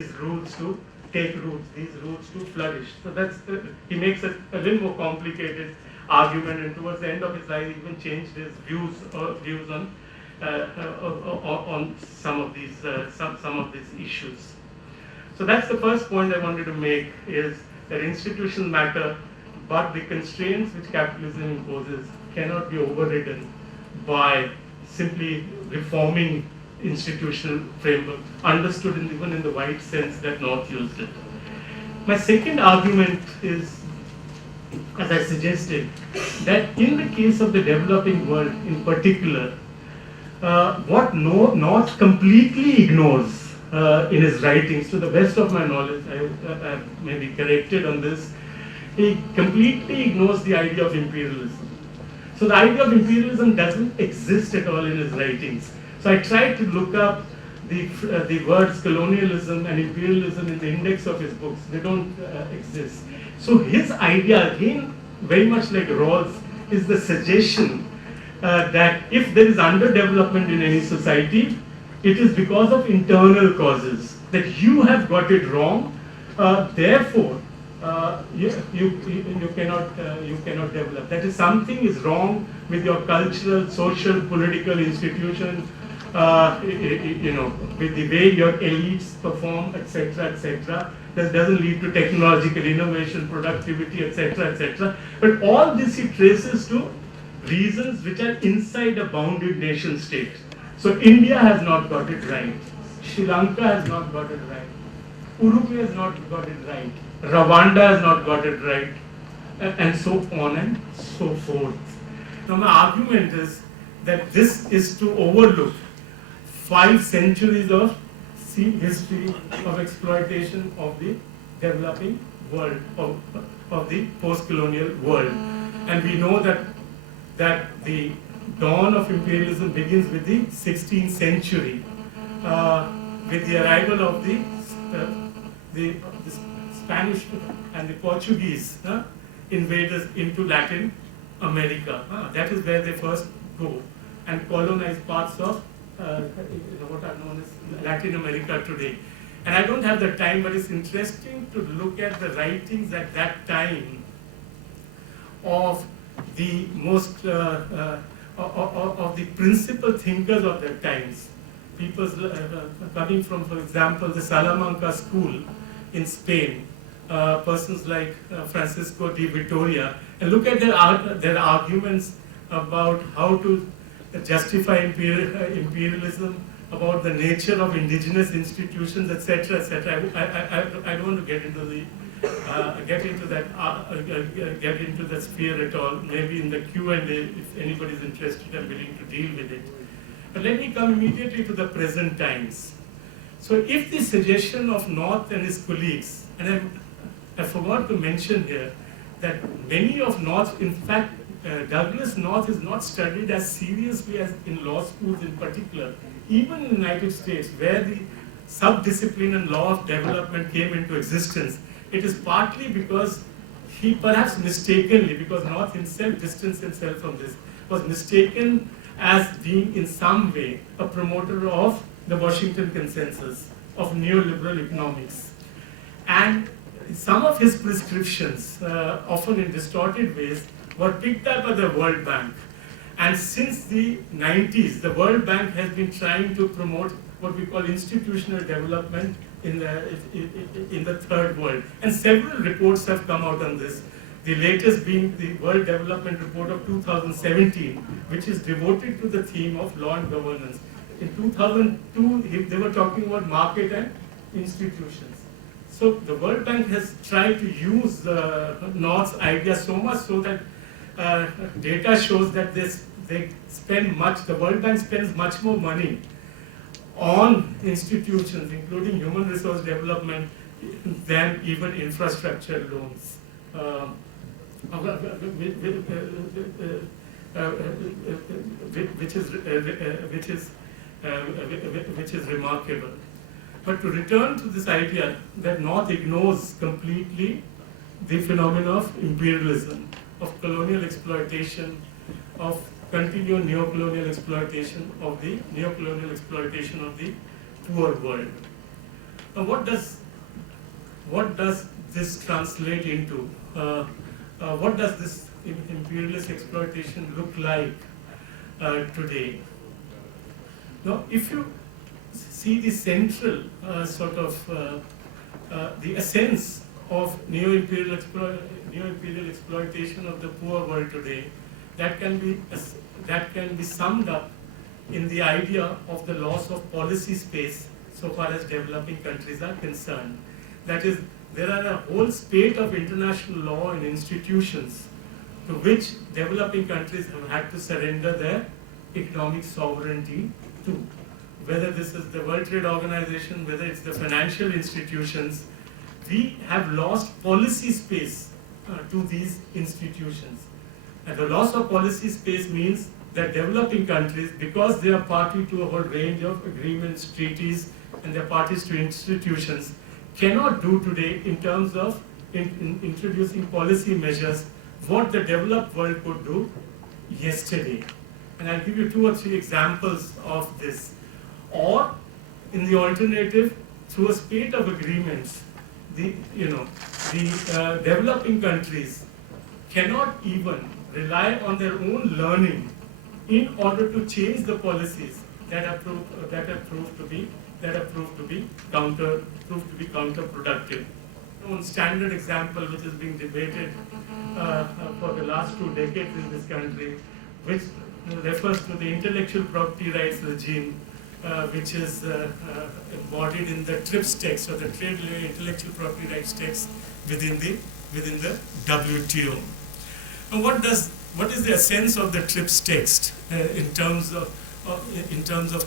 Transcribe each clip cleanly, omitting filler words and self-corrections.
these roots to take roots, these roots to flourish. So he makes a little more complicated argument, and towards the end of his life, he even changed his views on some of these issues. So that's the first point I wanted to make, is that institutions matter, but the constraints which capitalism imposes cannot be overridden by simply reforming institutional framework, understood even in the wide sense that North used it. My second argument is, as I suggested, that in the case of the developing world in particular, what North completely ignores in his writings, to the best of my knowledge, I may be corrected on this, he completely ignores the idea of imperialism. So the idea of imperialism doesn't exist at all in his writings. So I tried to look up the words colonialism and imperialism in the index of his books. They don't exist. So his idea, again, very much like Rawls, is the suggestion that if there is underdevelopment in any society, it is because of internal causes, that you have got it wrong, therefore you cannot develop. That is, something is wrong with your cultural, social, political institution, with the way your elites perform, etc., etc. That doesn't lead to technological innovation, productivity, etc., etc. But all this he traces to reasons which are inside a bounded nation state. So India has not got it right. Sri Lanka has not got it right. Uruguay has not got it right. Rwanda has not got it right. And so on and so forth. Now my argument is that this is to overlook 5 centuries of history of exploitation of the developing world, of the post-colonial world. And we know that the dawn of imperialism begins with the 16th century, with the arrival of the Spanish and the Portuguese invaders into Latin America. That is where they first go and colonize parts of what are known as Latin America today. And I don't have the time, but it's interesting to look at the writings at that time of the most of the principal thinkers of their times. People coming from, for example, the Salamanca school in Spain, persons like Francisco de Vitoria, and look at their arguments about how to justify imperialism, about the nature of indigenous institutions, etc., etc. I don't want to get into that sphere at all. Maybe in the Q&A, if anybody is interested, I'm willing to deal with it. But let me come immediately to the present times. So if the suggestion of North and his colleagues, and I forgot to mention here that many of North, in fact, Douglas North is not studied as seriously as in law schools in particular, even in the United States, where the sub-discipline and law of development came into existence. It is partly because he perhaps mistakenly, because North himself distanced himself from this, was mistaken as being in some way a promoter of the Washington Consensus, of neoliberal economics. And some of his prescriptions, often in distorted ways, were picked up by the World Bank. And since the 90s, the World Bank has been trying to promote what we call institutional development in the third world. And several reports have come out on this. The latest being the World Development Report of 2017, which is devoted to the theme of law and governance. In 2002, they were talking about market and institutions. So the World Bank has tried to use North's idea so much so that data shows that they spend much, the World Bank spends much more money on institutions, including human resource development, than even infrastructure loans. Which is remarkable. But to return to this idea that North ignores completely the phenomenon of imperialism, of colonial exploitation, of continued neocolonial exploitation of the poor world. Now, what does this translate into? What does this imperialist exploitation look like today? Now, if you see the central the essence of neo-imperial exploitation of the poor world today, that can be summed up in the idea of the loss of policy space so far as developing countries are concerned. That is, there are a whole spate of international law and institutions to which developing countries have had to surrender their economic sovereignty to. Whether this is the World Trade Organization, whether it's the financial institutions, we have lost policy space to these institutions. And the loss of policy space means that developing countries, because they are party to a whole range of agreements, treaties, and they're parties to institutions, cannot do today in terms of introducing policy measures what the developed world could do yesterday. And I'll give you 2 or 3 examples of this. Or, in the alternative, through a spate of agreements, the developing countries cannot even rely on their own learning in order to change the policies that have proved to be counterproductive. One standard example which is being debated for the last 2 decades in this country, which refers to the intellectual property rights regime, which is embodied in the TRIPS text, or the Trade Intellectual Property Rights text within the WTO. Now, what is the essence of the TRIPS text in terms of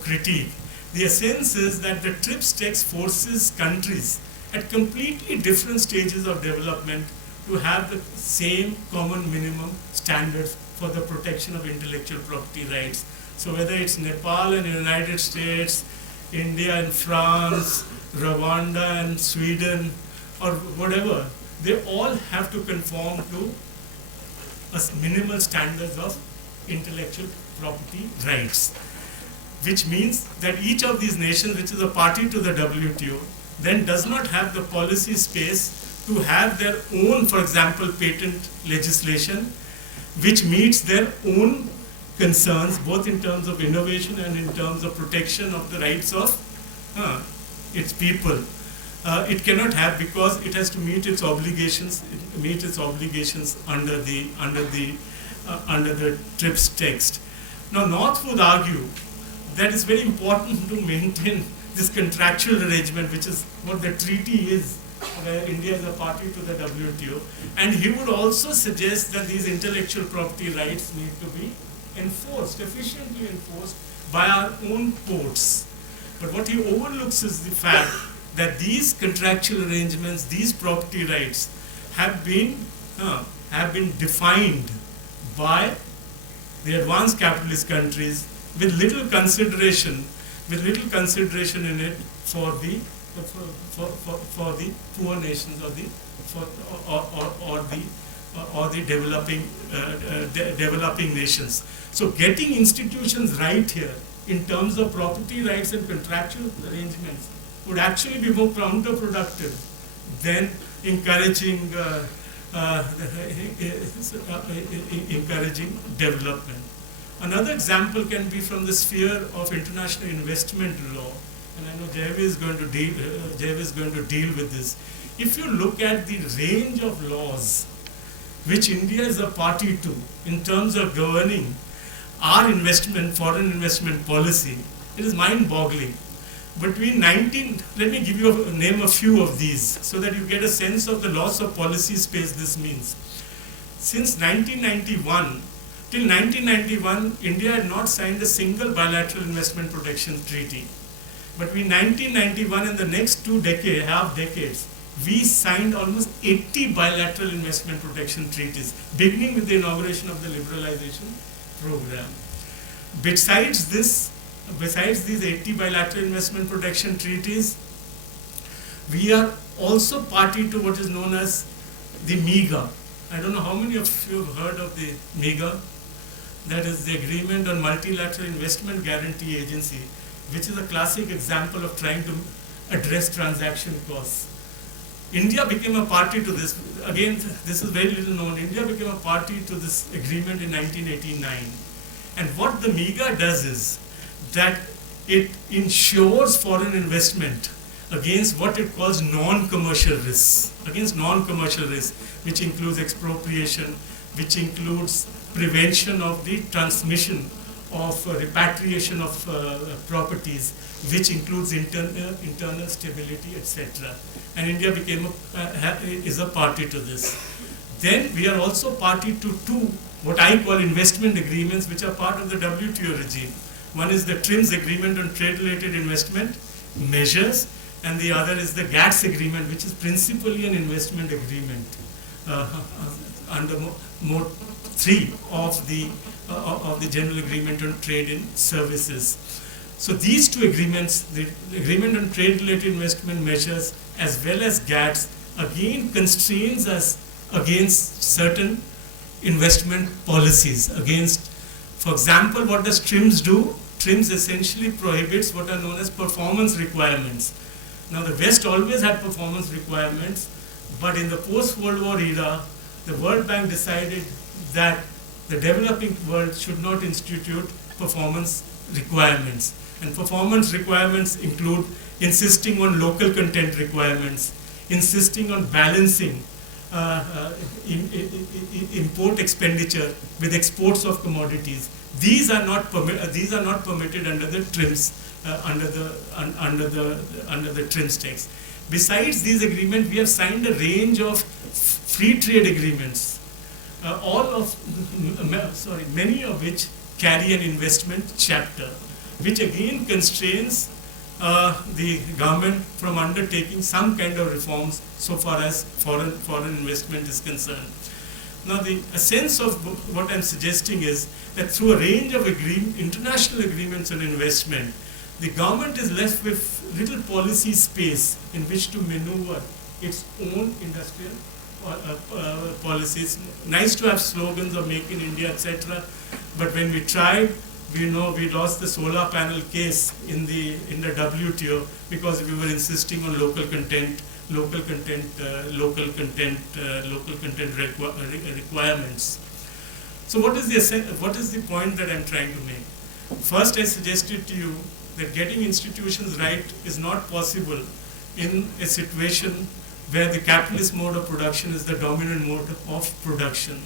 critique? The essence is that the TRIPS text forces countries at completely different stages of development to have the same common minimum standards for the protection of intellectual property rights. So whether it's Nepal and the United States, India and France, Rwanda and Sweden, or whatever, they all have to conform to minimal standards of intellectual property rights, which means that each of these nations, which is a party to the WTO, then does not have the policy space to have their own, for example, patent legislation, which meets their own concerns, both in terms of innovation and in terms of protection of the rights of its people. It cannot have, because it has to meet its obligations. Under the TRIPS text. Now, North would argue that it's very important to maintain this contractual arrangement, which is what the treaty is, where India is a party to the WTO, and he would also suggest that these intellectual property rights need to be efficiently enforced by our own courts. But what he overlooks is the fact that these contractual arrangements, these property rights, have been defined by the advanced capitalist countries with little consideration in it for the poor nations or the developing nations. So getting institutions right here in terms of property rights and contractual arrangements would actually be more counterproductive than encouraging development. Another example can be from the sphere of international investment law, and I know Jawaharlal is going to deal with this. If you look at the range of laws which India is a party to in terms of governing our foreign investment policy, it is mind-boggling. Let me name a few of these so that you get a sense of the loss of policy space this means. Since 1991, till 1991, India had not signed a single bilateral investment protection treaty. Between 1991 and the next half decades, we signed almost 80 bilateral investment protection treaties, beginning with the inauguration of the liberalization program. Besides these 80 bilateral investment protection treaties, we are also party to what is known as the MIGA. I don't know how many of you have heard of the MIGA. That is the Agreement on Multilateral Investment Guarantee Agency, which is a classic example of trying to address transaction costs. India became a party to this. Again, this is very little known. India became a party to this agreement in 1989. And what the MIGA does is that it insures foreign investment against what it calls non-commercial risks, which includes expropriation, which includes prevention of the transmission of repatriation of properties, which includes internal stability, etc. And India is a party to this. Then we are also party to two, what I call investment agreements, which are part of the WTO regime. One is the TRIMS agreement on trade-related investment measures, and the other is the GATS agreement, which is principally an investment agreement under Mode 3 of the General Agreement on Trade in Services. So these two agreements, the Agreement on Trade-Related Investment Measures as well as GATS, again constrains us against certain investment policies. For example, what does TRIMS do? TRIMS essentially prohibits what are known as performance requirements. Now the West always had performance requirements, but in the post-World War era, the World Bank decided that the developing world should not institute performance requirements. And performance requirements include insisting on local content requirements, insisting on balancing import expenditure with exports of commodities. These are not permitted under the TRIMS, under the TRIMS text. Besides these agreements, we have signed a range of free trade agreements, many of which carry an investment chapter, which again constrains the government from undertaking some kind of reforms so far as foreign investment is concerned. Now, the essence of what I'm suggesting is that through a range of international agreements on investment, the government is left with little policy space in which to maneuver its own industrial policies. Nice to have slogans of Make in India, etc. But when we tried, we lost the solar panel case in the WTO because we were insisting on local content requirements. So what is the point that I'm trying to make? First, I suggested to you that getting institutions right is not possible in a situation where the capitalist mode of production is the dominant mode of production,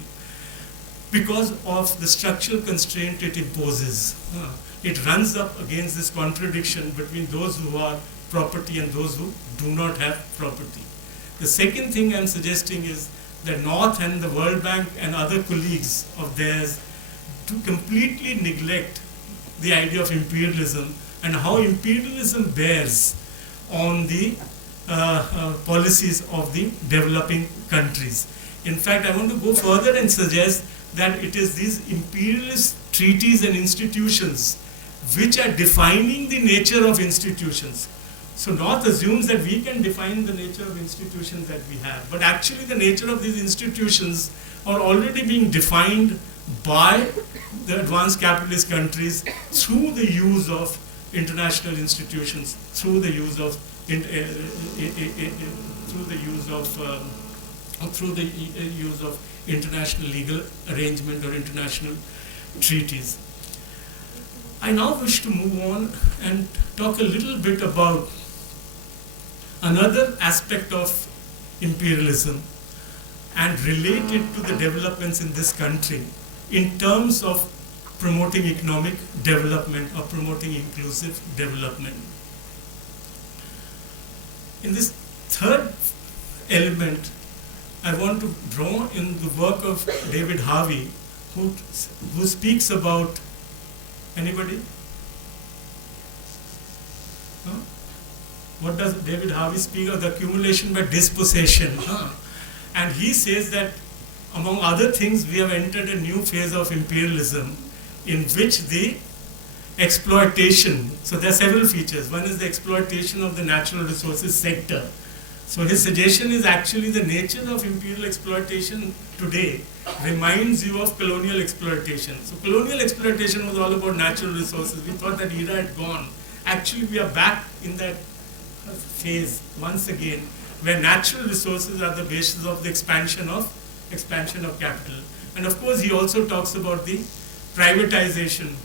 because of the structural constraint it imposes. It runs up against this contradiction between those who are property and those who do not have property. The second thing I'm suggesting is that North and the World Bank and other colleagues of theirs to completely neglect the idea of imperialism and how imperialism bears on the policies of the developing countries. In fact, I want to go further and suggest that it is these imperialist treaties and institutions which are defining the nature of institutions. So North assumes that we can define the nature of institutions that we have, but actually the nature of these institutions are already being defined by the advanced capitalist countries through the use of international institutions, through the use of international legal arrangement or international treaties. I now wish to move on and talk a little bit about another aspect of imperialism and relate it to the developments in this country in terms of promoting economic development or promoting inclusive development. In this third element, I want to draw in the work of David Harvey, who speaks about, anybody? No? What does David Harvey speak of? The accumulation by dispossession. And he says that, among other things, we have entered a new phase of imperialism in which the exploitation, so there are several features. One is the exploitation of the natural resources sector. So his suggestion is actually the nature of imperial exploitation today reminds you of colonial exploitation. So colonial exploitation was all about natural resources. We thought that era had gone. Actually, we are back in that phase once again, where natural resources are the basis of the expansion of capital. And of course, he also talks about the privatization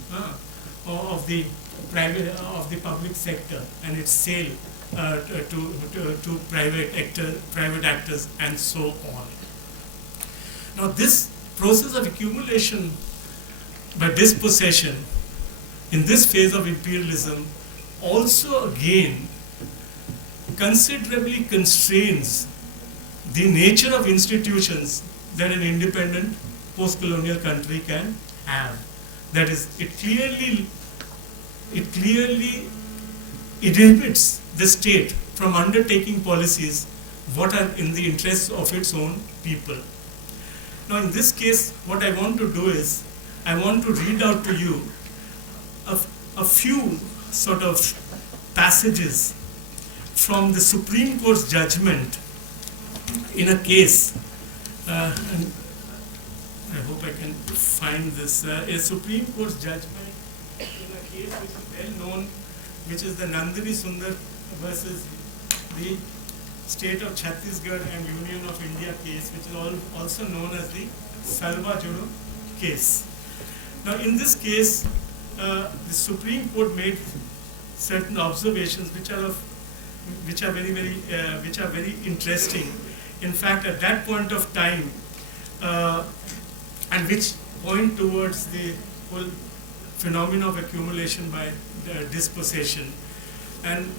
of the public sector and its sale to private actors, and so on. Now, this process of accumulation by dispossession in this phase of imperialism also again considerably constrains the nature of institutions that an independent post-colonial country can have. That is, it clearly inhibits the state from undertaking policies what are in the interests of its own people. Now, in this case, what I want to do is, I want to read out to you a few sort of passages from the Supreme Court's judgment in a case, and I hope I can find this, a Supreme Court's judgment in a case which is well known, which is the Nandini Sundar versus the State of Chhattisgarh and Union of India case, which is also known as the Salva Juro case. Now, in this case, the Supreme Court made certain observations which are very interesting. In fact, at that point of time, and which point towards the whole phenomenon of accumulation by dispossession. And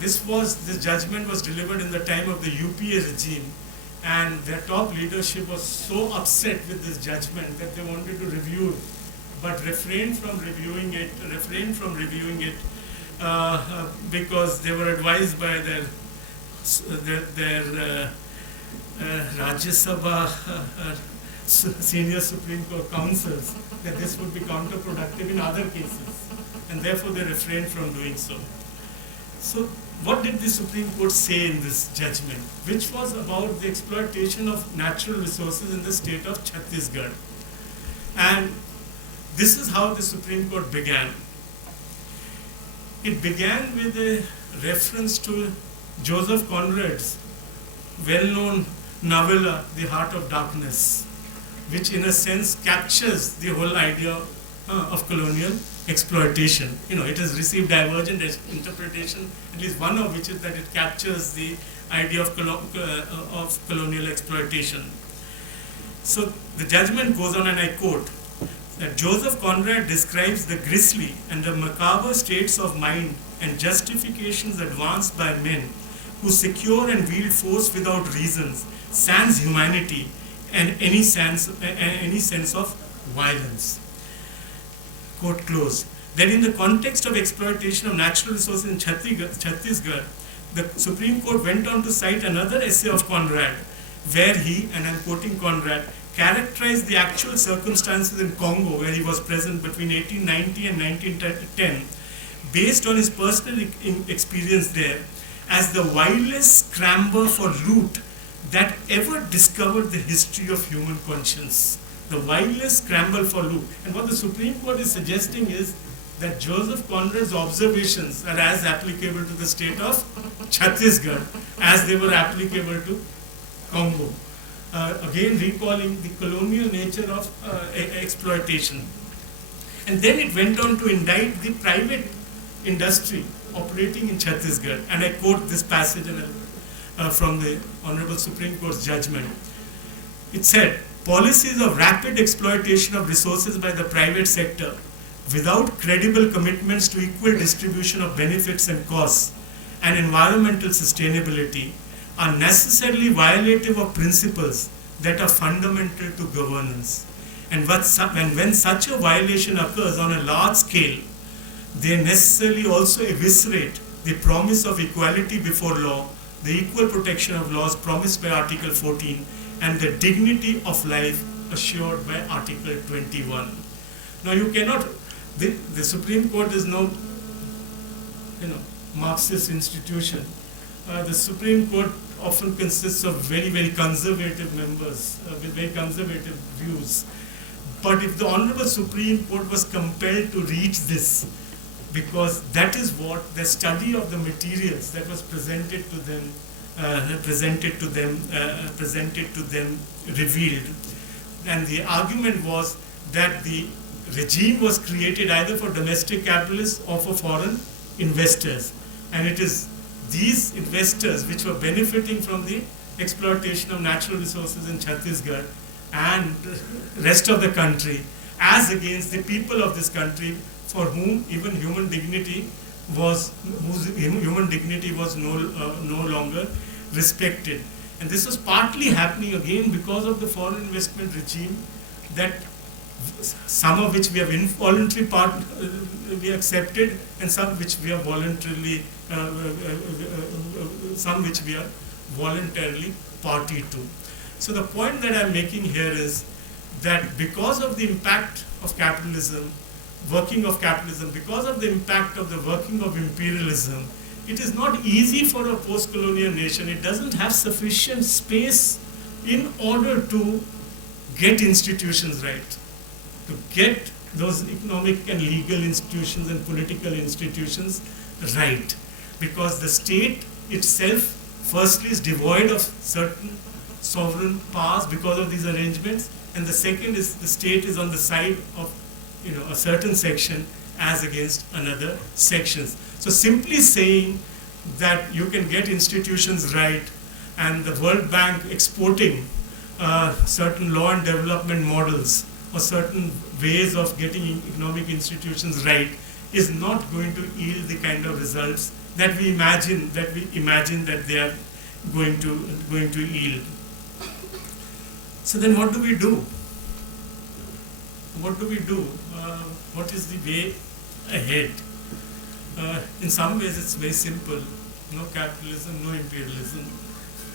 this judgment was delivered in the time of the UPA regime, and their top leadership was so upset with this judgment that they wanted to review it, but refrained from reviewing it because they were advised by their Rajya Sabha senior Supreme Court counsels that this would be counterproductive in other cases, and therefore they refrained from doing so. So, what did the Supreme Court say in this judgment, which was about the exploitation of natural resources in the state of Chhattisgarh? And this is how the Supreme Court began. It began with a reference to Joseph Conrad's well-known novella, The Heart of Darkness, which in a sense captures the whole idea of colonial exploitation. It has received divergent interpretation, at least one of which is that it captures the idea of colonial exploitation. So the judgment goes on, and I quote, that Joseph Conrad describes the grisly and the macabre states of mind and justifications advanced by men who secure and wield force without reasons, sans humanity, and any sense of violence. Quote close. Then in the context of exploitation of natural resources in Chhattisgarh, the Supreme Court went on to cite another essay of Conrad, where he, and I'm quoting Conrad, characterized the actual circumstances in Congo, where he was present between 1890 and 1910, based on his personal experience there, as the wildest scramble for loot that ever discovered the history of human conscience. The wildest scramble for loot. And what the Supreme Court is suggesting is that Joseph Conrad's observations are as applicable to the state of Chhattisgarh as they were applicable to Congo. Again recalling the colonial nature of exploitation. And then it went on to indict the private industry operating in Chhattisgarh. And I quote this passage from the Honorable Supreme Court's judgment. It said, policies of rapid exploitation of resources by the private sector without credible commitments to equal distribution of benefits and costs and environmental sustainability are necessarily violative of principles that are fundamental to governance. And when such a violation occurs on a large scale, they necessarily also eviscerate the promise of equality before law, the equal protection of laws promised by Article 14, and the dignity of life assured by Article 21. Now you cannot, the Supreme Court is no Marxist institution. The Supreme Court often consists of very, very conservative members with very conservative views. But if the Honorable Supreme Court was compelled to reach this because that is what the study of the materials that was presented to them revealed. And the argument was that the regime was created either for domestic capitalists or for foreign investors, and it is these investors which were benefiting from the exploitation of natural resources in Chhattisgarh and rest of the country, as against the people of this country for whom even human dignity was no longer respected. And this was partly happening again because of the foreign investment regime, that some of which we have involuntarily we accepted, and some which we are voluntarily party to. So the point that I'm making here is that because of the impact of capitalism, because of the impact of the working of imperialism, it is not easy for a post-colonial nation. It doesn't have sufficient space in order to get institutions right, to get those economic and legal institutions and political institutions right. Because the state itself, firstly, is devoid of certain sovereign powers because of these arrangements, and the second is the state is on the side of a certain section as against another sections. So simply saying that you can get institutions right and the World Bank exporting certain law and development models or certain ways of getting economic institutions right is not going to yield the kind of results that we imagine that they are going to yield. So then what do we do? What is the way ahead? In some ways it's very simple. No capitalism, no imperialism,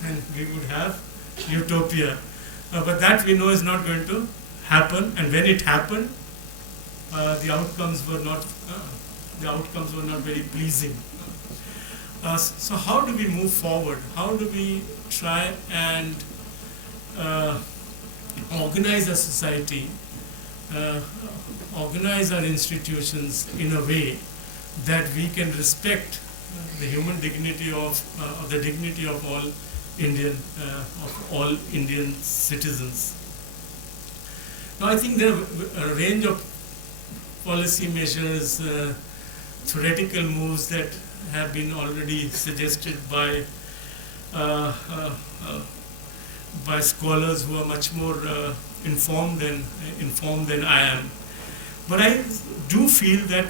and we would have utopia. But that we know is not going to happen, and when it happened, the outcomes were not very pleasing. So how do we move forward? How do we try and organize a society, organize our institutions in a way that we can respect the human dignity of the dignity of all Indian citizens? Now, I think there are a range of policy measures, theoretical moves that have been already suggested by scholars who are much more informed than I am. But I do feel that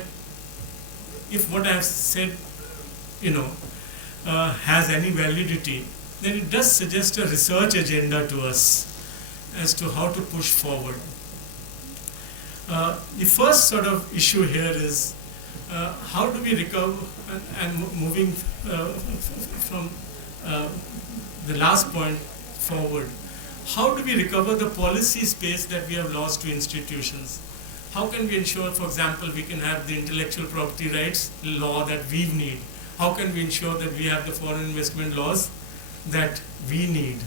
if what I have said, has any validity, then it does suggest a research agenda to us as to how to push forward. The first sort of issue here is how do we recover, and moving from the last point forward, how do we recover the policy space that we have lost to institutions? How can we ensure, for example, we can have the intellectual property rights law that we need? How can we ensure that we have the foreign investment laws that we need?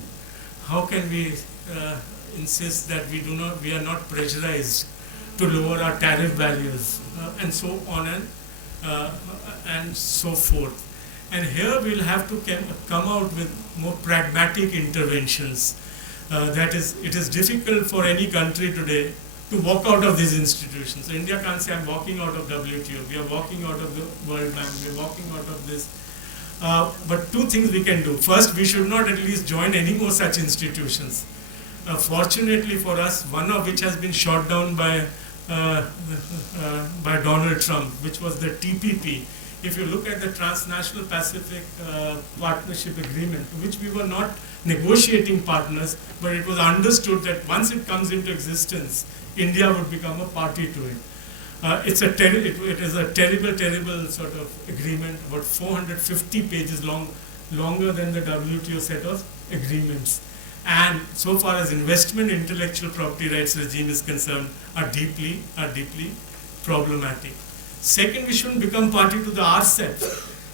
How can we insist that we are not pressurized to lower our tariff barriers, and so on and so forth? And here we'll have to come out with more pragmatic interventions. That is, it is difficult for any country today to walk out of these institutions. So India can't say, I'm walking out of WTO, we are walking out of the World Bank, we are walking out of this. But two things we can do. First, we should not at least join any more such institutions. Fortunately for us, one of which has been shot down by Donald Trump, which was the TPP. If you look at the Transnational Pacific Partnership Agreement, which we were not negotiating partners, but it was understood that once it comes into existence, India would become a party to it. It is a terrible sort of agreement, about 450 pages long, longer than the WTO set of agreements. And so far as investment intellectual property rights regime is concerned, are deeply problematic. Second, we shouldn't become party to the RCEP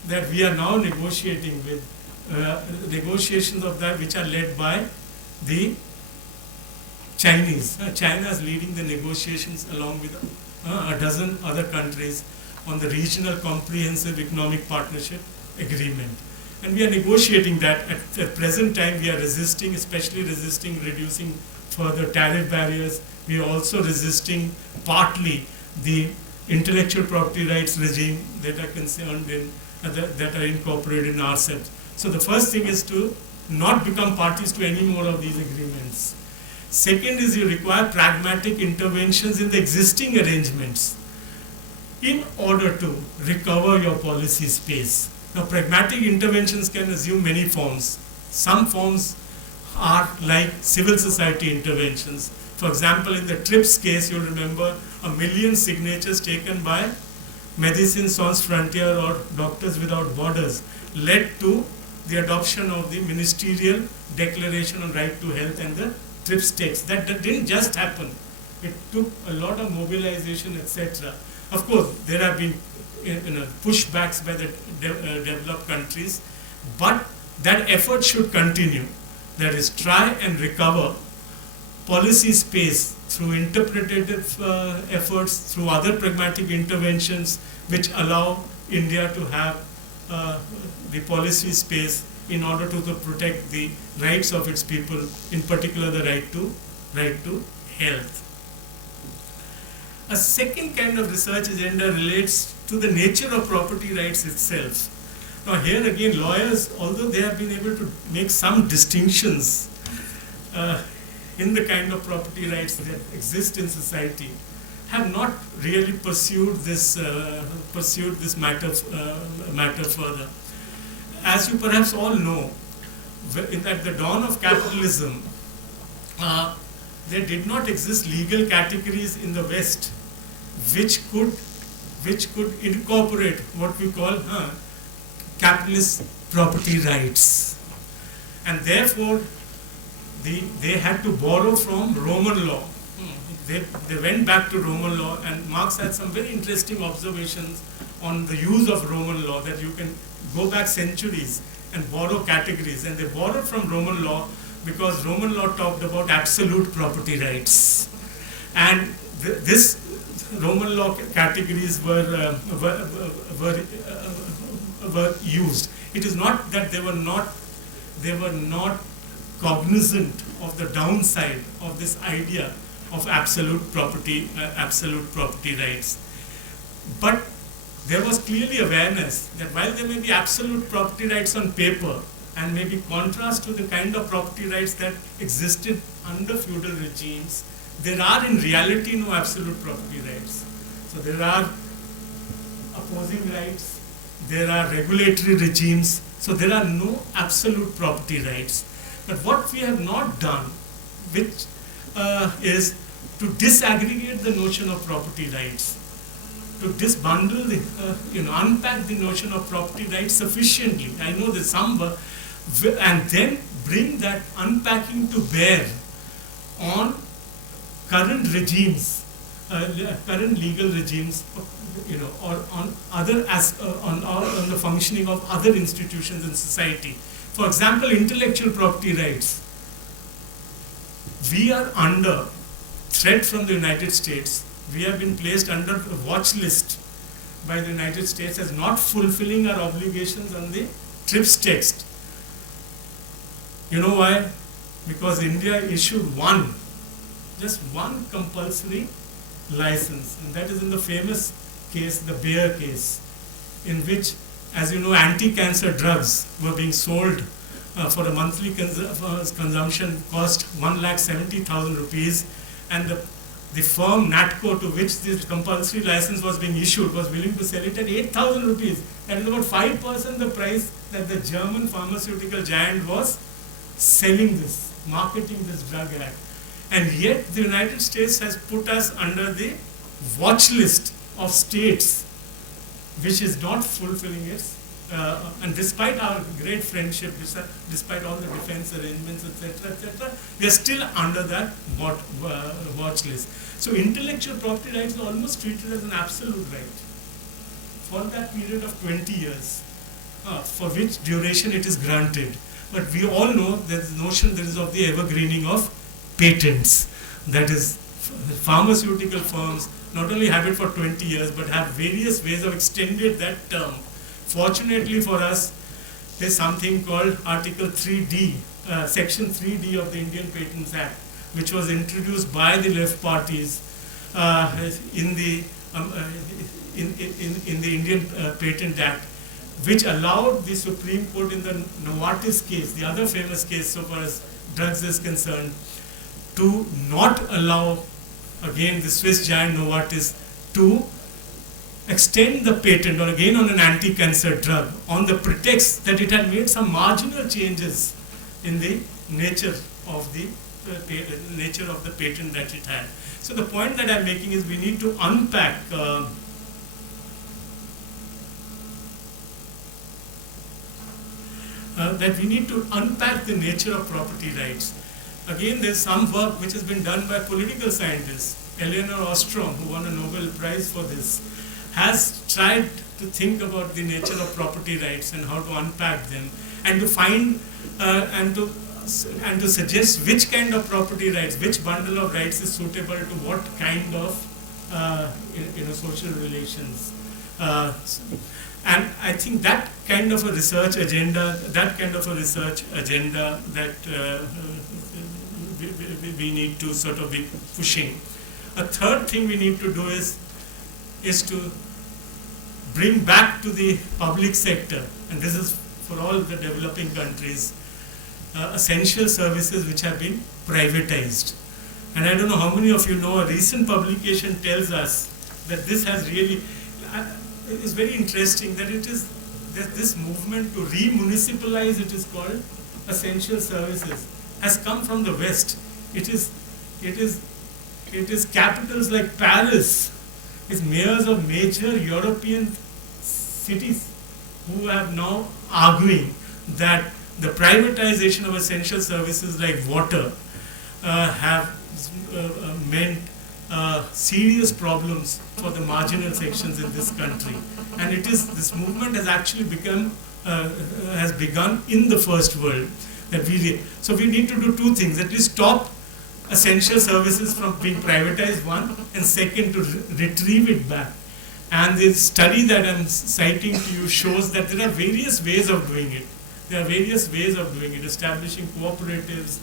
that we are now negotiating with, negotiations of that which are led by the Chinese. China is leading the negotiations along with a dozen other countries on the Regional Comprehensive Economic Partnership Agreement. And we are negotiating that. At the present time, we are resisting, especially resisting reducing further tariff barriers. We are also resisting partly the intellectual property rights regime that are concerned in, that are incorporated in RCEP. So the first thing is to not become parties to any more of these agreements. Second is you require pragmatic interventions in the existing arrangements in order to recover your policy space. Now, pragmatic interventions can assume many forms. Some forms are like civil society interventions. For example, in the TRIPS case, you'll remember 1 million signatures taken by Médecins Sans Frontières or Doctors Without Borders led to the adoption of the Ministerial Declaration on Right to Health and the TRIPS text. That didn't just happen. It took a lot of mobilization, etc. Of course, there have been pushbacks by the developed countries, but that effort should continue. That is, try and recover policy space through interpretative efforts, through other pragmatic interventions which allow India to have the policy space in order to protect the rights of its people, in particular the right to health. A second kind of research agenda relates to the nature of property rights itself. Now here again, lawyers, although they have been able to make some distinctions in the kind of property rights that exist in society, have not really pursued this matter further. As you perhaps all know, at the dawn of capitalism, there did not exist legal categories in the West which could incorporate what we call capitalist property rights, and therefore they had to borrow from Roman law. They went back to Roman law, and Marx had some very interesting observations on the use of Roman law, that you can go back centuries and borrow categories. And they borrowed from Roman law because Roman law talked about absolute property rights. And this Roman law categories were used. It is not that they were not cognizant of the downside of this idea of absolute property rights. But there was clearly awareness that while there may be absolute property rights on paper and may be contrast to the kind of property rights that existed under feudal regimes, there are in reality no absolute property rights. So there are opposing rights, there are regulatory regimes, so there are no absolute property rights. But what we have not done, which is to disaggregate the notion of property rights, to disbundle, unpack the notion of property rights sufficiently. I know that some were, and then bring that unpacking to bear on current regimes, current legal regimes, or on other on the functioning of other institutions in society. For example, intellectual property rights. We are under threat from the United States. We have been placed under a watch list by the United States as not fulfilling our obligations on the TRIPS text. You know why? Because India issued just one compulsory license, and that is in the famous case, the Bayer case, in which, as you know, anti-cancer drugs were being sold for a monthly consumption cost 1,70,000 rupees, and the firm NATCO to which this compulsory license was being issued was willing to sell it at 8,000 rupees. That is about 5% the price that the German pharmaceutical giant was selling this, marketing this drug at. And yet the United States has put us under the watch list of states which is not fulfilling its, and despite our great friendship, despite all the defense arrangements, etc., we are still under that watch list. So intellectual property rights are almost treated as an absolute right for that period of 20 years, for which duration it is granted. But we all know there is notion there is of the evergreening of patents. That is, pharmaceutical firms not only have it for 20 years but have various ways of extended that term. Fortunately for us, there's something called Article 3D, Section 3D of the Indian Patents Act, which was introduced by the left parties in the Indian Patent Act, which allowed the Supreme Court in the Novartis case, the other famous case so far as drugs is concerned, to not allow, again, the Swiss giant Novartis to extend the patent, or again on an anti-cancer drug, on the pretext that it had made some marginal changes in the nature of the patent that it had. So the point that I'm making is we need to unpack the nature of property rights. Again, there's some work which has been done by political scientists. Eleanor Ostrom, who won a Nobel Prize for this, has tried to think about the nature of property rights and how to unpack them, and to find and to suggest which kind of property rights, which bundle of rights is suitable to what kind of social relations. And I think that kind of a research agenda that we need to sort of be pushing. A third thing we need to do is to bring back to the public sector, and this is for all the developing countries, essential services which have been privatized. And I don't know how many of you know, a recent publication tells us that this has really, it's very interesting that that this movement to re-municipalize, it is called, essential services, has come from the West. It is capitals like Paris, is mayors of major European cities who have now arguing that the privatization of essential services like water have meant serious problems for the marginal sections in this country. And this movement has actually has begun in the first world. So we need to do two things: at least stop essential services from being privatized, one, and second, to retrieve it back. And the study that I'm citing to you shows that there are various ways of doing it. Establishing cooperatives,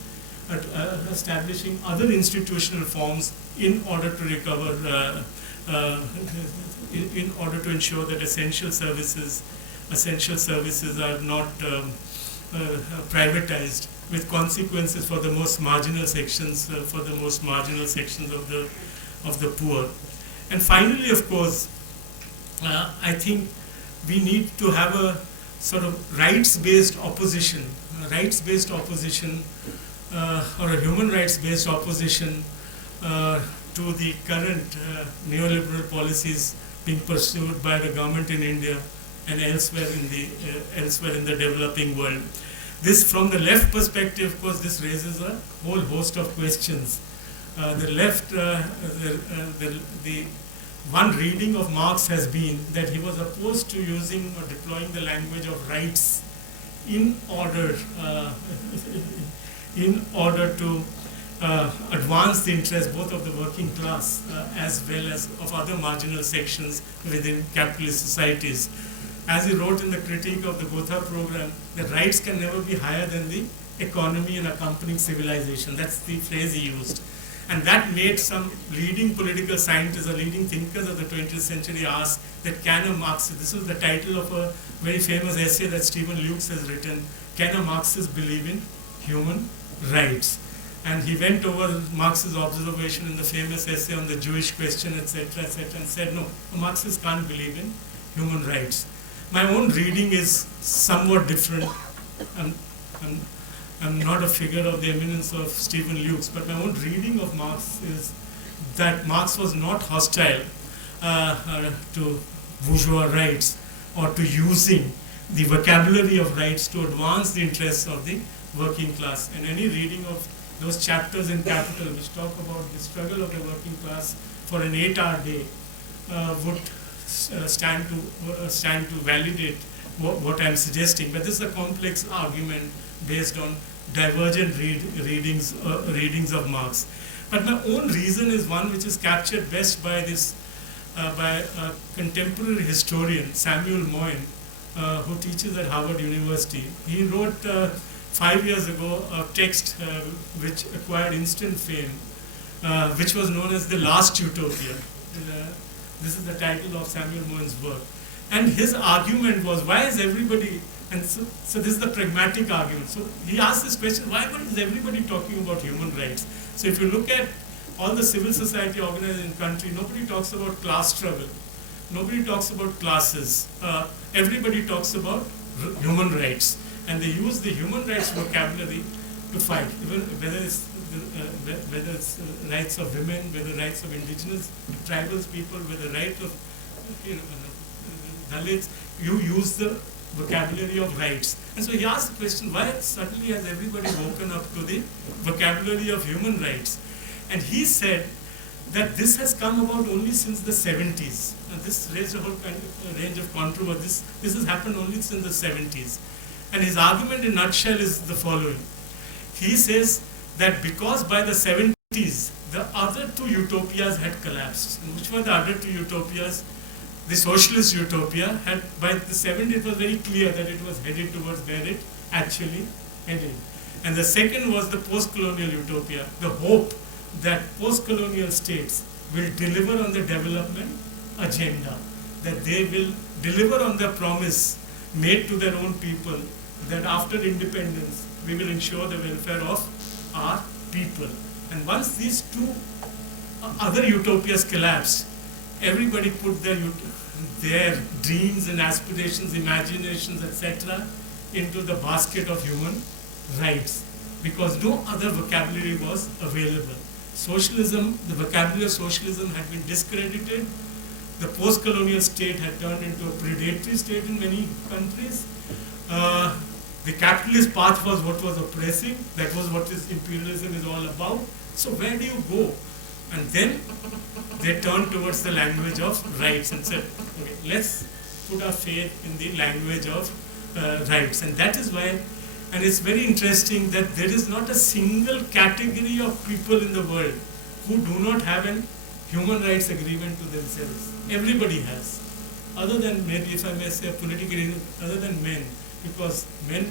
establishing other institutional forms in order to recover, in order to ensure that essential services are not privatized, with consequences for the most marginal sections, of the poor. And finally, of course, I think we need to have a sort of rights-based opposition, or a human rights-based opposition to the current neoliberal policies being pursued by the government in India and elsewhere in the developing world. This, from the left perspective, of course, this raises a whole host of questions. The left, the one reading of Marx has been that he was opposed to using or deploying the language of rights in order to advance the interests both of the working class as well as of other marginal sections within capitalist societies. As he wrote in the critique of the Gotha program, that rights can never be higher than the economy and accompanying civilization. That's the phrase he used. And that made some leading political scientists or leading thinkers of the 20th century ask that can a Marxist, this was the title of a very famous essay that Stephen Lukes has written, can a Marxist believe in human rights? And he went over Marx's observation in the famous essay on the Jewish question, etc., and said, no, a Marxist can't believe in human rights. My own reading is somewhat different. I'm not a figure of the eminence of Stephen Lukes, but my own reading of Marx is that Marx was not hostile to bourgeois rights or to using the vocabulary of rights to advance the interests of the working class. And any reading of those chapters in Capital which talk about the struggle of the working class for an 8-hour day would stand to validate what I'm suggesting. But this is a complex argument based on divergent readings of Marx. But my own reason is one which is captured best by by a contemporary historian, Samuel Moyn, who teaches at Harvard University. He wrote 5 years ago a text which acquired instant fame, which was known as The Last Utopia. This is the title of Samuel Moyn's work. And his argument was, why is everybody, and so this is the pragmatic argument. So he asked this question, why is everybody talking about human rights? So if you look at all the civil society organized in the country, nobody talks about class struggle. Nobody talks about classes. Everybody talks about human rights. And they use the human rights vocabulary to fight, even whether it's rights of women, whether rights of indigenous tribals people, whether rights of Dalits, you use the vocabulary of rights. And so he asked the question, why suddenly has everybody woken up to the vocabulary of human rights? And he said that this has come about only since the 70s. And this raised a whole kind of range of controversy. This has happened only since the 70s. And his argument in a nutshell is the following. He says that because by the 70s, the other two utopias had collapsed. And which were the other two utopias? The socialist utopia had, by the 70s, it was very clear that it was headed towards where it actually headed. And the second was the post-colonial utopia, the hope that post-colonial states will deliver on the development agenda, that they will deliver on the promise made to their own people that after independence we will ensure the welfare of our people. And once these two other utopias collapsed, everybody put their dreams and aspirations, imaginations, etc. into the basket of human rights, because no other vocabulary was available. Socialism, the vocabulary of socialism had been discredited. The post-colonial state had turned into a predatory state in many countries. The capitalist path was what was oppressing. That was what this imperialism is all about. So where do you go? And then they turned towards the language of rights and said, okay, let's put our faith in the language of rights. And that is why, and it's very interesting that there is not a single category of people in the world who do not have an human rights agreement to themselves. Everybody has. Other than maybe, if I may say, politically, other than men, because men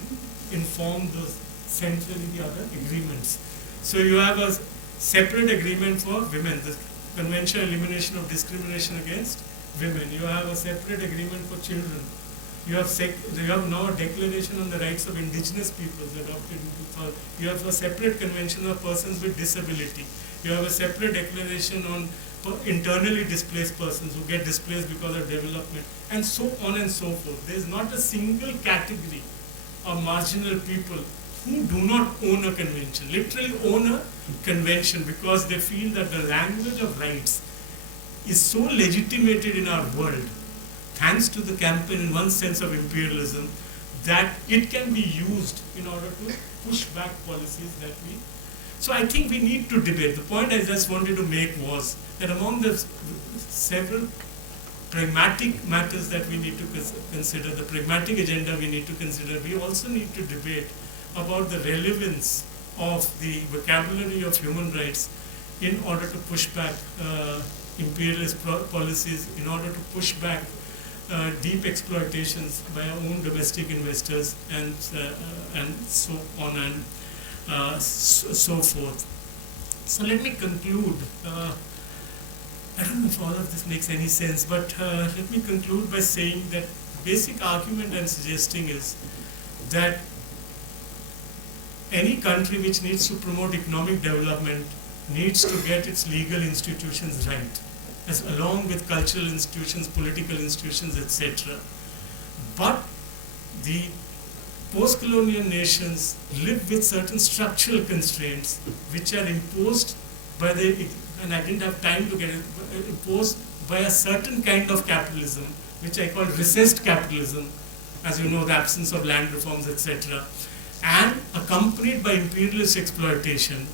inform those centrally the other agreements. So you have a separate agreement for women, the Convention on Elimination of Discrimination Against Women. You have a separate agreement for children. You have now a declaration on the rights of indigenous peoples adopted in 2000. You have a separate convention of persons with disability. You have a separate declaration on internally displaced persons who get displaced because of development, and so on and so forth. There is not a single category of marginal people who do not own a convention, literally own a convention, because they feel that the language of rights is so legitimated in our world, thanks to the campaign in one sense of imperialism, that it can be used in order to push back policies that we... So I think we need to debate. The point I just wanted to make was that among the several pragmatic matters that we need to consider, the pragmatic agenda we need to consider, we also need to debate about the relevance of the vocabulary of human rights in order to push back imperialist policies, in order to push back deep exploitations by our own domestic investors, and so on and so forth. So let me conclude. I don't know if all of this makes any sense, but let me conclude by saying that the basic argument I'm suggesting is that any country which needs to promote economic development needs to get its legal institutions right, as along with cultural institutions, political institutions, etc. But the post-colonial nations live with certain structural constraints which are imposed by the, and I didn't have time to get it, imposed by a certain kind of capitalism, which I call recessed capitalism, as you know, the absence of land reforms, etc., and accompanied by imperialist exploitation,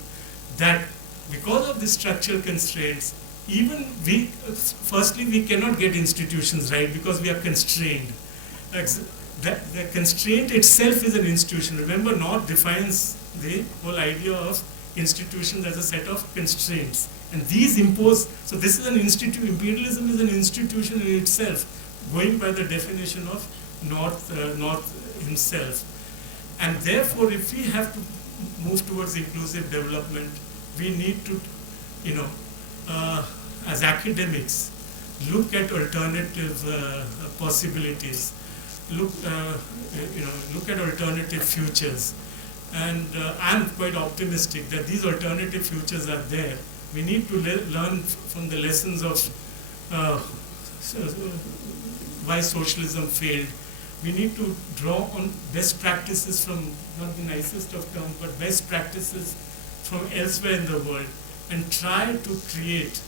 that because of the structural constraints, even we, firstly, we cannot get institutions right because we are constrained. The constraint itself is an institution. Remember, North defines the whole idea of institution, there's a set of constraints. And these impose, so this is an institute, imperialism is an institution in itself, going by the definition of North himself. And therefore, if we have to move towards inclusive development, we need to, as academics, look at alternative possibilities, look at alternative futures. And I'm quite optimistic that these alternative futures are there. We need to learn from the lessons of why socialism failed. We need to draw on best practices from, not the nicest of terms, but best practices from elsewhere in the world, and try to create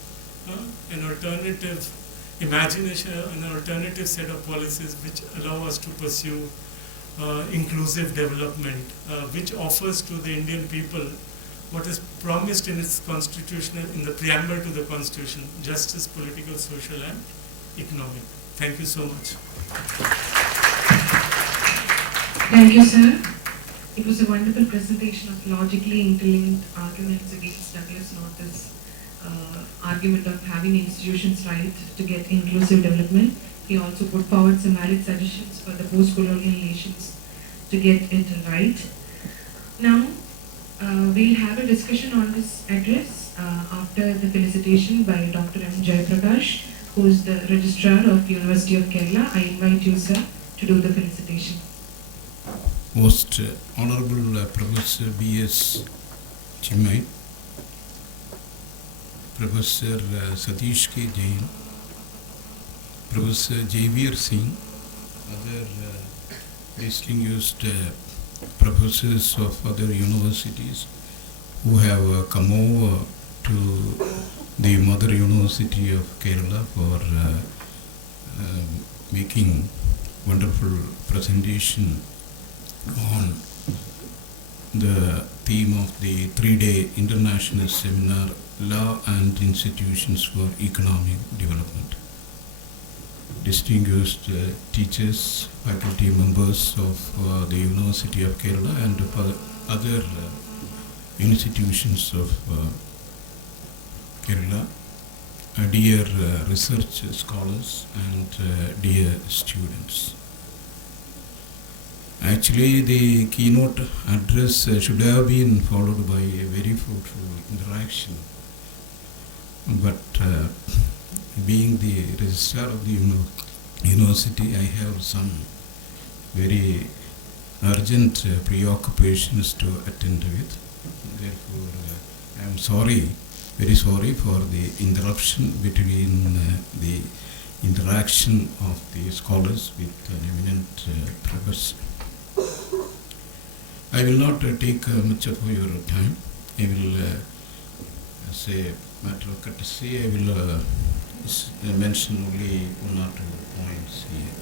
an alternative imagination, an alternative set of policies which allow us to pursue inclusive development, which offers to the Indian people what is promised in its constitutional, in the preamble to the constitution: justice, political, social, and economic. Thank you so much. Thank you, sir. It was a wonderful presentation of logically interlinked arguments against Douglas North's argument of having institutions right to get inclusive development. He also put forward some valid suggestions for the post-colonial nations to get it right. Now, we'll have a discussion on this address after the felicitation by Dr. M. Jayaprakash, who is the Registrar of University of Kerala. I invite you, sir, to do the felicitation. Most Honorable Professor B.S. Chimni, Professor Satish K. Jain, Professor Javier Singh, other distinguished professors of other universities who have come over to the Mother University of Kerala for making wonderful presentation on the theme of the 3-day international seminar, Law and Institutions for Economic Development. Distinguished teachers, faculty members of the University of Kerala and other institutions of Kerala, dear research scholars and dear students. Actually, the keynote address should have been followed by a very fruitful interaction. But being the registrar of the university, I have some very urgent preoccupations to attend with. Therefore, I am sorry, very sorry for the interruption between the interaction of the scholars with an eminent professor. I will not take much of your time. I will, as a matter of courtesy, I will mention only 1 or 2 points here.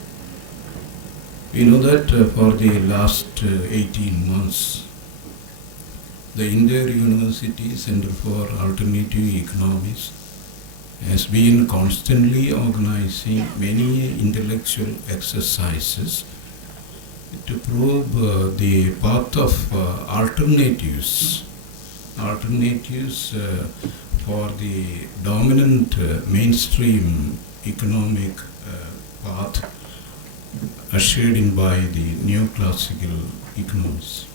We know that for the last 18 months, the India University Center for Alternative Economics has been constantly organizing many intellectual exercises to probe the path of alternatives for the dominant mainstream economic path ushered in by the neoclassical economists.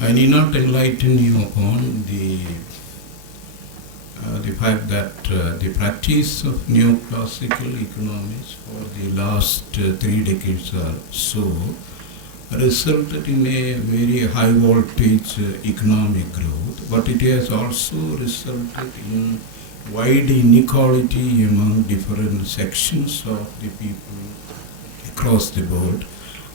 I need not enlighten you upon the fact that the practice of neoclassical economics for the last 3 decades or so resulted in a very high voltage economic growth, but it has also resulted in wide inequality among different sections of the people across the board,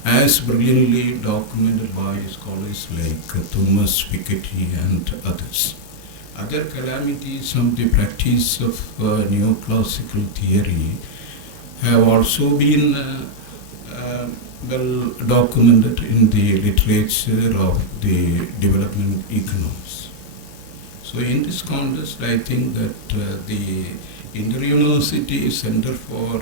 as brilliantly documented by scholars like Thomas Piketty and others. Other calamities of the practice of neoclassical theory have also been well documented in the literature of the development economics. So in this context, I think that the Inter-University Center for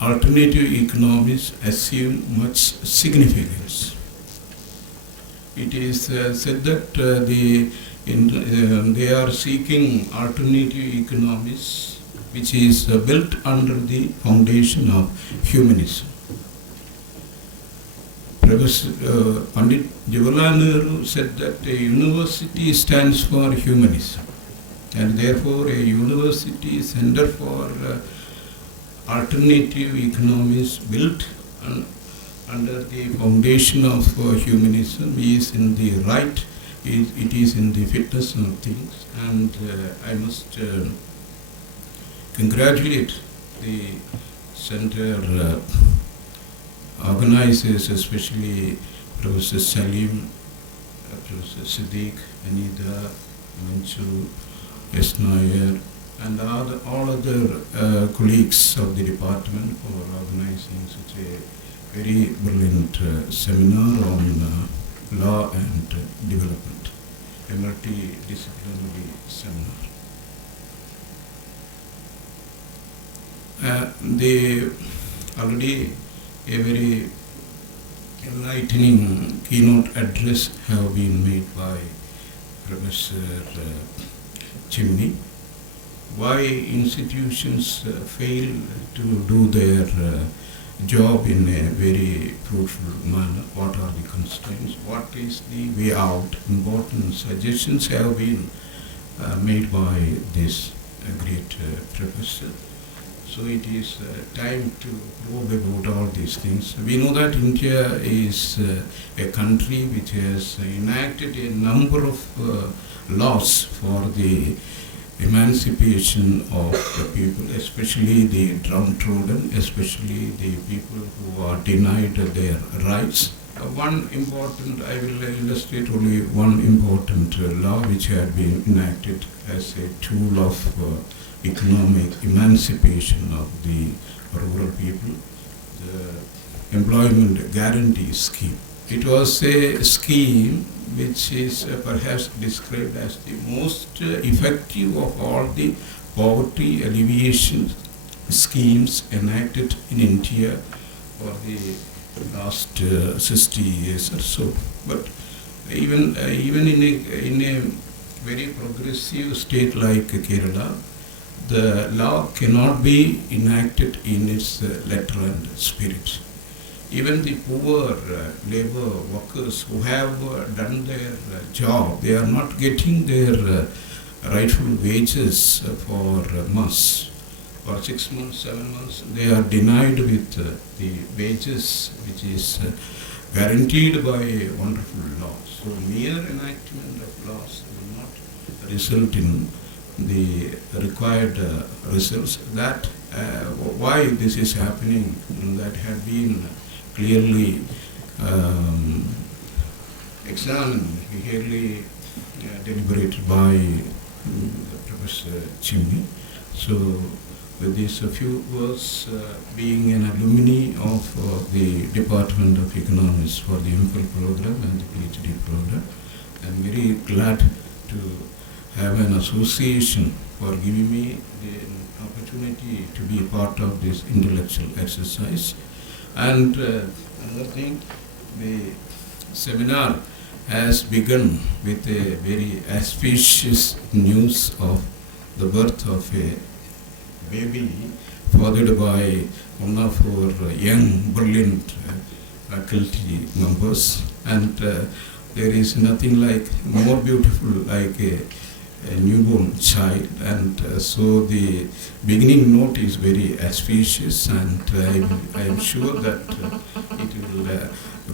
Alternative Economics assume much significance. it is said that they are seeking alternative economies which is built under the foundation of humanism. Professor Pandit Jawaharlal Nehru said that a university stands for humanism, and therefore a university center for alternative economies built under the foundation of humanism is in the right, it is in the fitness of things, and I must congratulate the center organizers, especially Professor Salim, Professor Siddiq, Anida, Manchu, S. Nair, and all other colleagues of the department for organizing such a very brilliant seminar on law and development, a multidisciplinary seminar. Already a very enlightening keynote address have been made by Professor Chimni. Why institutions fail to do their job in a very fruitful manner, what are the constraints, what is the way out. Important suggestions have been made by this great professor. So it is time to probe about all these things. We know that India is a country which has enacted a number of laws for the emancipation of the people, especially the downtrodden, especially the people who are denied their rights. One important, I will illustrate only one important law which had been enacted as a tool of economic emancipation of the rural people, the Employment Guarantee Scheme. It was a scheme which is perhaps described as the most effective of all the poverty alleviation schemes enacted in India for the last 60 years or so. But even in a very progressive state like Kerala, the law cannot be enacted in its letter and spirit. Even the poor labor workers who have done their job, they are not getting their rightful wages for months. For 6 months, 7 months, they are denied with the wages which is guaranteed by a wonderful law. So mere enactment of laws will not result in the required results. That why this is happening, that had been clearly examined, clearly deliberated by Professor Chimni. So with these few words, being an alumni of the Department of Economics for the MPhil program and the PhD program, I am very glad to have an association for giving me the opportunity to be part of this intellectual exercise. And another thing, the seminar has begun with a very auspicious news of the birth of a baby, fathered by one of our young, brilliant faculty members. And there is nothing like more beautiful like a newborn child, and so the beginning note is very auspicious, and I am sure that it will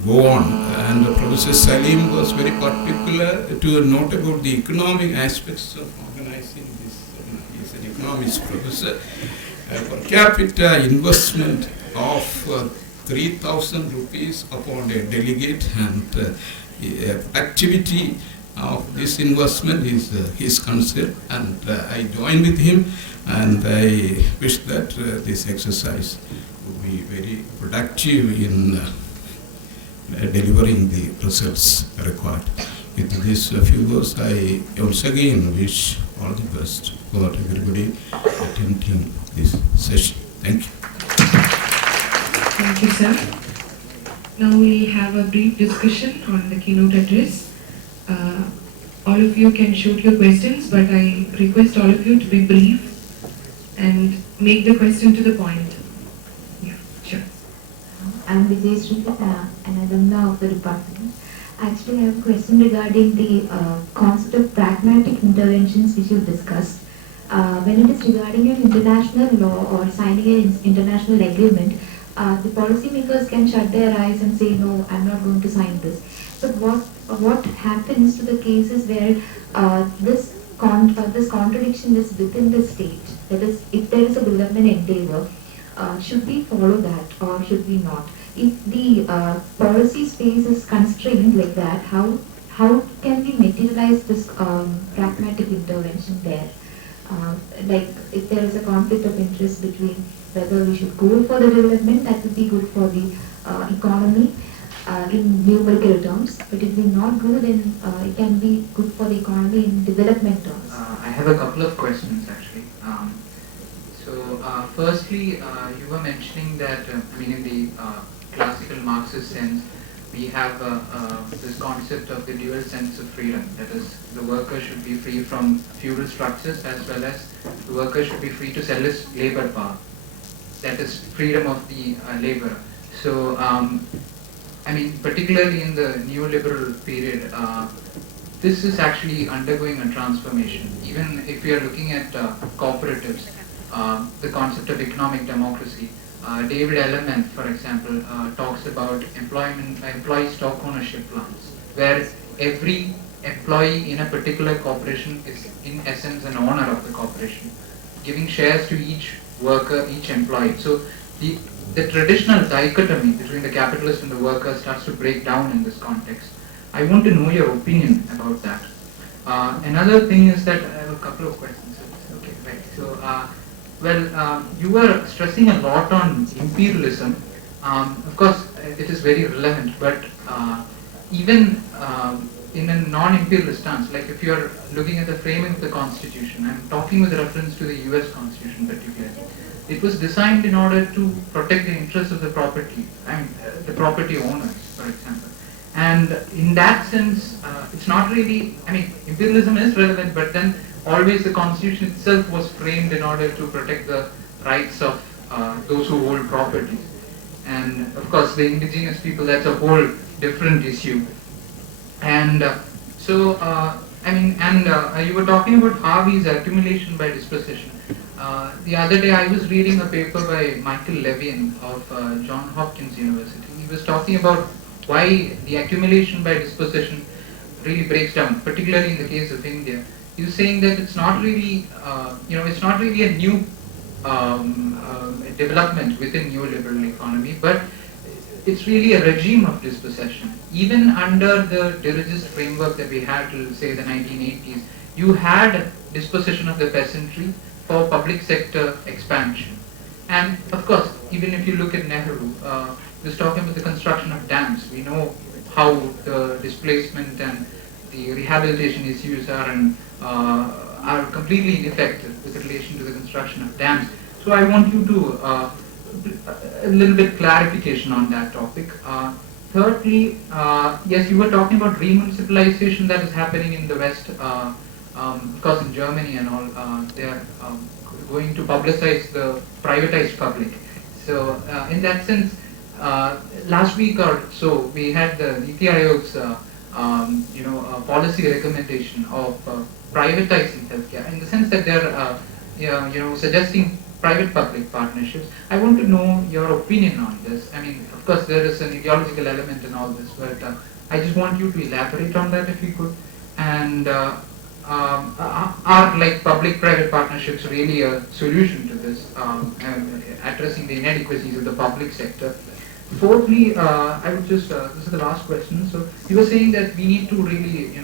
go on. And Professor Salim was very particular to note about the economic aspects of organizing this. He is an economics professor. Per capita investment of 3,000 rupees upon a delegate, and activity of this investment is his concern, and I join with him, and I wish that this exercise would be very productive in delivering the results required. With these few words, I once again wish all the best for everybody attending this session. Thank you. Thank you, sir. Now we'll have a brief discussion on the keynote address. All of you can shoot your questions, but I request all of you to be brief and make the question to the point. Yeah, sure. I'm Vijay Sri, an alumna of the department. Actually, I have a question regarding the concept of pragmatic interventions which you discussed. When it is regarding an international law or signing an international agreement, the policymakers can shut their eyes and say, no, I'm not going to sign this. But what happens to the cases where this contradiction is within the state? That is, if there is a development endeavor, should we follow that or should we not? If the policy space is constrained like that, how can we materialize this pragmatic intervention there? Like if there is a conflict of interest between whether we should go for the development, that would be good for the economy in numerical terms, but if we not go, then it can be good for the economy in development terms. I have a couple of questions actually. Firstly, you were mentioning that, in the classical Marxist sense, we have this concept of the dual sense of freedom. That is, the worker should be free from feudal structures as well as the worker should be free to sell his labor power. That is freedom of the laborer. So, particularly in the neoliberal period, this is actually undergoing a transformation. Even if we are looking at cooperatives, the concept of economic democracy, David Element, for example, talks about employee stock ownership plans, where every employee in a particular corporation is in essence an owner of the corporation, giving shares to each worker, each employee. So the traditional dichotomy between the capitalist and the worker starts to break down in this context. I want to know your opinion about that. Another thing is that I have a couple of questions. Okay, right. So, you were stressing a lot on imperialism. Of course, it is very relevant, but even in a non-imperialist stance, like if you are looking at the framing of the Constitution, I'm talking with reference to the US Constitution particularly. It was designed in order to protect the interests of the property, the property owners, for example. And in that sense, it's not really, imperialism is relevant, but then always the Constitution itself was framed in order to protect the rights of those who hold property. And of course, the indigenous people, that's a whole different issue. And you were talking about Harvey's accumulation by dispossession. The other day I was reading a paper by Michael Levin of Johns Hopkins University. He was talking about why the accumulation by dispossession really breaks down, particularly in the case of India. He was saying that it's not really, it's not really a new development within neoliberal economy, but it's really a regime of dispossession. Even under the dirigist framework that we had till say the 1980s, you had dispossession of the peasantry for public sector expansion. And of course, even if you look at Nehru, he was talking about the construction of dams. We know how the displacement and the rehabilitation issues are completely ineffective with relation to the construction of dams. So I want you to a little bit clarification on that topic. Thirdly, yes, you were talking about remunicipalization that is happening in the West. Of course, in Germany and all, they are going to publicize the privatized public. So, in that sense, last week or so, we had the Niti Aayog's, policy recommendation of privatizing healthcare, in the sense that they're, suggesting private-public partnerships. I want to know your opinion on this. Of course, there is an ideological element in all this, but I just want you to elaborate on that if you could. And are like public-private partnerships really a solution to this, addressing the inadequacies of the public sector? Fourthly, I would just, this is the last question. So you were saying that we need to really,